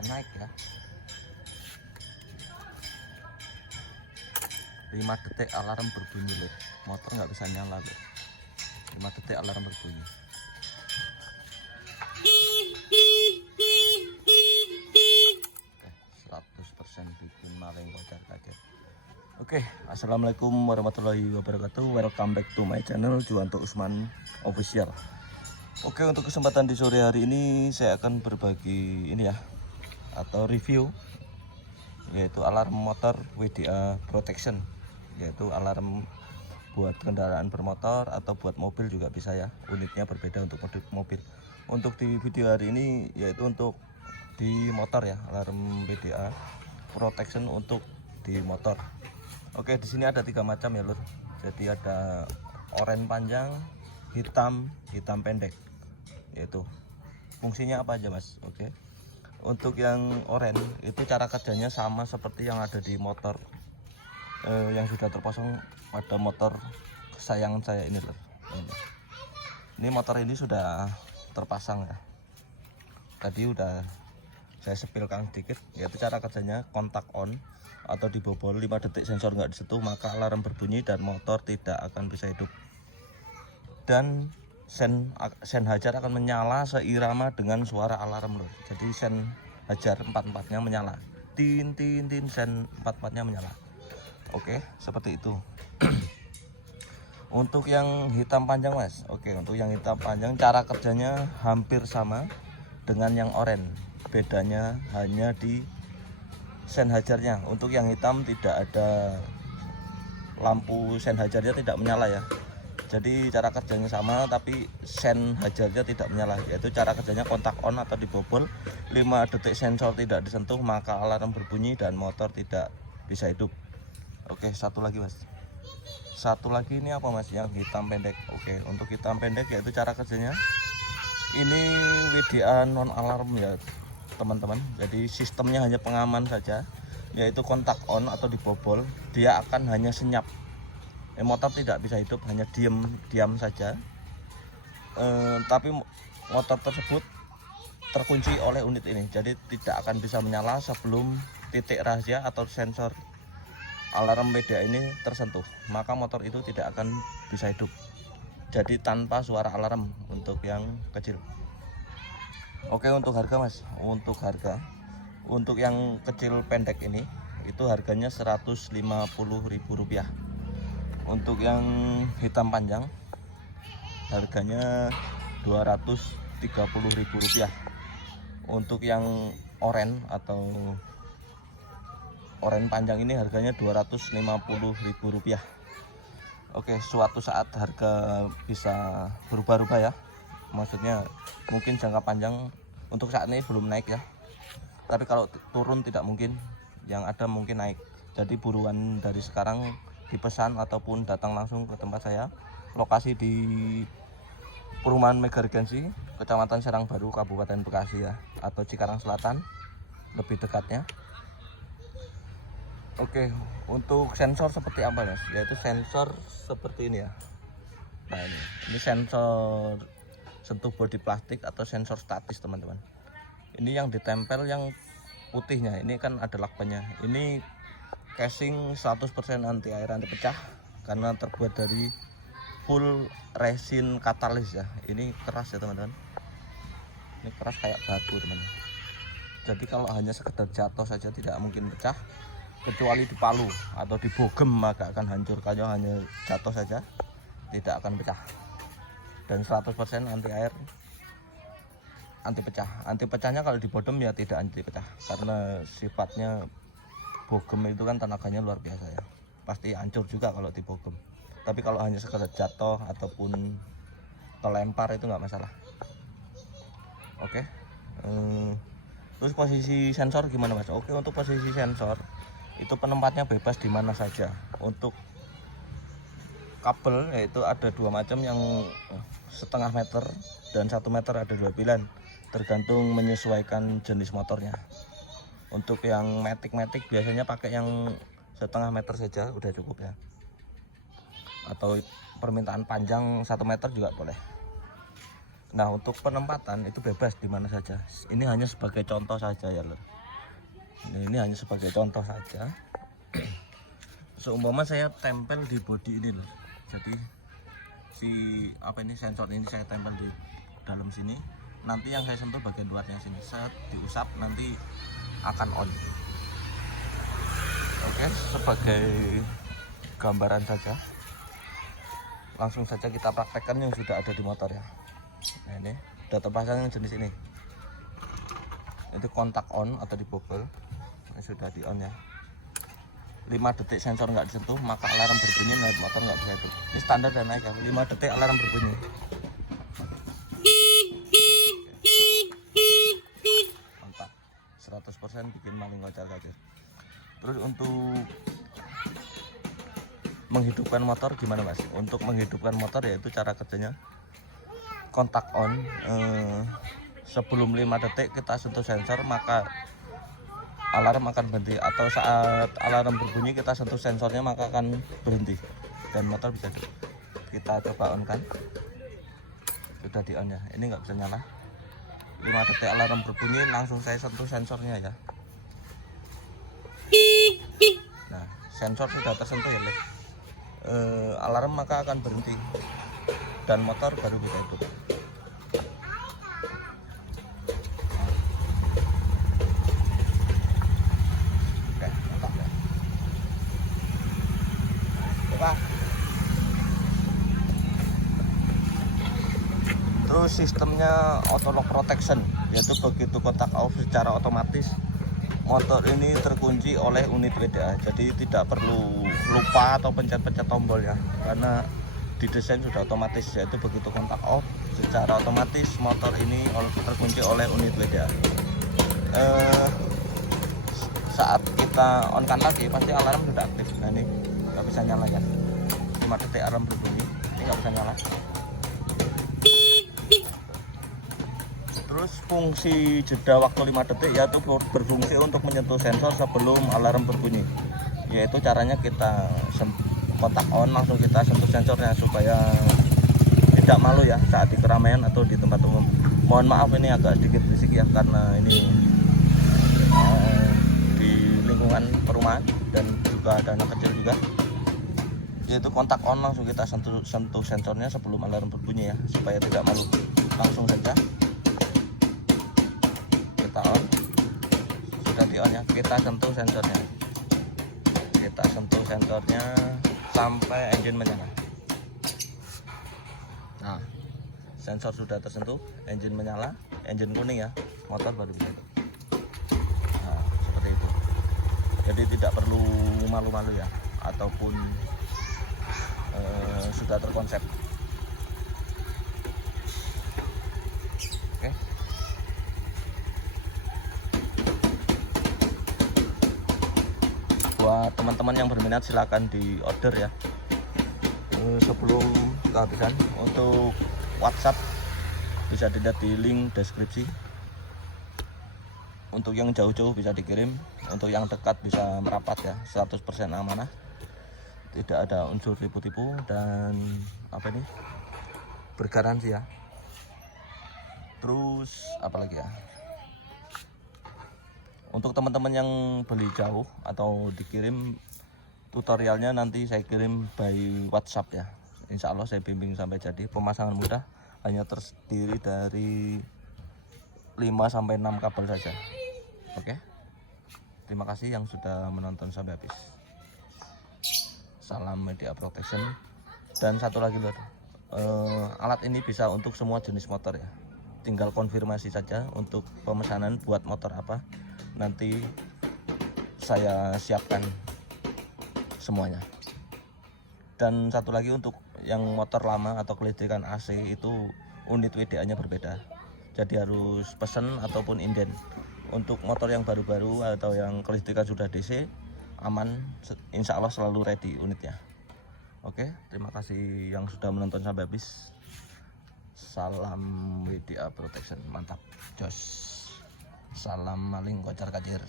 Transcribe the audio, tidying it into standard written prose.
udah naik ya. 5 detik alarm berbunyi loh, motor nggak bisa nyala loh. 5 detik alarm berbunyi. Oke, 100% bikin maling kocar kaget. Oke, assalamualaikum warahmatullahi wabarakatuh. Welcome back to my channel Juwanto Usman Official. Oke, untuk kesempatan di sore hari ini saya akan berbagi ini ya, atau review, yaitu alarm motor WDA Protection, yaitu alarm buat kendaraan bermotor atau buat mobil juga bisa ya. Unitnya berbeda untuk mobil. Untuk di video hari ini yaitu untuk di motor ya, alarm WDA Protection untuk di motor. Oke, di sini ada 3 macam ya lur. Jadi ada oranye panjang, hitam pendek. Yaitu fungsinya apa aja mas? Oke, untuk yang oranye itu cara kerjanya sama seperti yang ada di motor yang sudah terpasang pada motor kesayangan saya ini lur. Ini motor ini sudah terpasang ya, tadi udah saya sepilkan sedikit. Yaitu cara kerjanya kontak on atau dibobol 5 detik sensor nggak disentuh, maka alarm berbunyi dan motor tidak akan bisa hidup. Dan sen hajar akan menyala seirama dengan suara alarm loh. Jadi sen hajar 4-4-nya menyala, tin tin tin, sen 4-4-nya menyala. Oke, seperti itu. Untuk yang hitam panjang mas, oke, untuk yang hitam panjang cara kerjanya hampir sama dengan yang oranye. Bedanya hanya di sen hajarnya. Untuk yang hitam tidak ada lampu, sen hajarnya tidak menyala ya. Jadi cara kerjanya sama tapi sen hajarnya tidak menyala. Yaitu cara kerjanya kontak on atau dibobol 5 detik sensor tidak disentuh, maka alarm berbunyi dan motor tidak bisa hidup. Oke, satu lagi mas. Satu lagi ini apa mas? Yang hitam pendek. Oke, untuk hitam pendek yaitu cara kerjanya ini WDA non alarm ya teman-teman. Jadi sistemnya hanya pengaman saja, yaitu kontak on atau dibobol, dia akan hanya senyap. Motor tidak bisa hidup, hanya diam saja. Tapi motor tersebut terkunci oleh unit ini, jadi tidak akan bisa menyala sebelum titik rahasia atau sensor alarm WDA ini tersentuh, maka motor itu tidak akan bisa hidup. Jadi tanpa suara alarm untuk yang kecil. Oke, untuk harga mas, untuk yang kecil pendek ini itu harganya Rp150.000. Untuk yang hitam panjang harganya Rp230.000. Untuk yang oranye atau oranye panjang ini harganya Rp250.000. Oke, suatu saat harga bisa berubah-ubah ya. Maksudnya mungkin jangka panjang, untuk saat ini belum naik ya. Tapi kalau turun tidak mungkin, yang ada mungkin naik. Jadi buruan dari sekarang dipesan ataupun datang langsung ke tempat saya. Lokasi di Perumahan Mega Regensi, Kecamatan Serang Baru, Kabupaten Bekasi ya, atau Cikarang Selatan lebih dekatnya. Oke, untuk sensor seperti apa mas? Yaitu sensor seperti ini ya. Nah ini sensor sentuh bodi plastik atau sensor statis teman-teman. Ini yang ditempel yang putihnya, ini kan ada lakbannya. Ini casing 100% anti air, anti pecah, karena terbuat dari full resin katalis ya. Ini keras ya teman-teman, ini keras kayak batu teman-teman. Jadi kalau hanya sekedar jatuh saja tidak mungkin pecah, kecuali dipalu atau dibogem maka akan hancur. Kalau hanya jatuh saja tidak akan pecah. Dan 100% anti air, anti pecah. Anti pecahnya kalau dibodem ya tidak anti pecah, karena sifatnya bogem itu kan tenaganya luar biasa ya, pasti hancur juga kalau dibogem. Tapi kalau hanya sekedar jatuh ataupun terlempar itu nggak masalah. Oke, terus posisi sensor gimana mas? Oke, untuk posisi sensor itu penempatnya bebas di mana saja. Untuk kabel yaitu ada 2 macam, yang 0,5 meter dan 1 meter, ada 2 pilihan tergantung menyesuaikan jenis motornya. Untuk yang matic biasanya pakai yang 0,5 meter saja udah cukup ya, atau permintaan panjang 1 meter juga boleh. Nah, untuk penempatan itu bebas di mana saja. Ini hanya sebagai contoh saja ya, Lur. Ini hanya sebagai contoh saja. Seumpama saya tempel di bodi ini, Lur. Jadi sensor ini saya tempel di dalam sini. Nanti yang saya sentuh bagian luarnya sini. Saya diusap nanti akan on. Oke, sebagai gambaran saja. Langsung saja kita praktekkan yang sudah ada di motor ya. Nah, ini udah terpasang yang jenis ini. Itu kontak on atau dibobol. Ini sudah di on ya. 5 detik sensor nggak disentuh maka alarm berbunyi, naik motor nggak bisa itu. Ini standar dan naik ya. 5 detik alarm berbunyi. Mantap. 100% bikin maling kocar-kacir. Terus untuk menghidupkan motor gimana Mas? Untuk menghidupkan motor yaitu cara kerjanya kontak on, sebelum 5 detik kita sentuh sensor maka alarm akan berhenti, atau saat alarm berbunyi kita sentuh sensornya maka akan berhenti dan motor bisa kita coba on kan. Sudah di on ya, ini nggak bisa nyala. 5 detik alarm berbunyi langsung saya sentuh sensornya ya. Nah, sensor sudah tersentuh ya, alarm maka akan berhenti dan motor baru bisa hidup. Oke, mantap ya. Coba. Terus sistemnya auto lock protection, yaitu begitu kontak off secara otomatis motor ini terkunci oleh unit WDA, jadi tidak perlu lupa atau pencet-pencet tombol ya, karena didesain sudah otomatis, yaitu begitu kontak off secara otomatis motor ini terkunci oleh unit WDA. Saat kita on kan lagi pasti alarm sudah aktif. Nah, ini nggak bisa nyala ya, 5 detik alarm berbunyi, ini nggak bisa nyala. Terus fungsi jeda waktu 5 detik yaitu berfungsi untuk menyentuh sensor sebelum alarm berbunyi, yaitu caranya kita kontak on langsung kita sentuh sensornya supaya tidak malu ya saat di keramaian atau di tempat umum. Mohon maaf ini agak sedikit berisik ya, karena ini di lingkungan perumahan dan juga ada anak kecil juga. Yaitu kontak on langsung kita sentuh sensornya sebelum alarm berbunyi ya, supaya tidak malu. Langsung saja kita on, sudah di on ya, kita sentuh sensornya, sampai engine menyala. Nah, sensor sudah tersentuh, engine menyala, engine kuning ya, motor baru bisa hidup. Nah, seperti itu. Jadi tidak perlu malu-malu ya, ataupun sudah terkonsep. Oke. Buat teman-teman yang berminat silahkan di order ya. Sebelum kehabisan, untuk WhatsApp bisa dilihat di link deskripsi. Untuk yang jauh-jauh bisa dikirim, untuk yang dekat bisa merapat ya, 100% amanah, tidak ada unsur tipu-tipu dan bergaransi ya. Terus apalagi ya, untuk teman-teman yang beli jauh atau dikirim tutorialnya nanti saya kirim by WhatsApp ya. Insya Allah saya bimbing sampai jadi. Pemasangan mudah, hanya terdiri dari 5-6 kabel saja. Oke, terima kasih yang sudah menonton sampai habis. Salam Media Protection. Dan satu lagi Lur, alat ini bisa untuk semua jenis motor ya. Tinggal konfirmasi saja untuk pemesanan buat motor apa, nanti saya siapkan semuanya. Dan satu lagi, untuk yang motor lama atau kelistrikan AC itu unit WDA nya berbeda, jadi harus pesen ataupun inden. Untuk motor yang baru-baru atau yang kelistrikan sudah DC aman, insya Allah selalu ready unitnya. Oke, terima kasih yang sudah menonton sampai habis. Salam Media Protection, mantap, jos. Salam maling kocar kacir.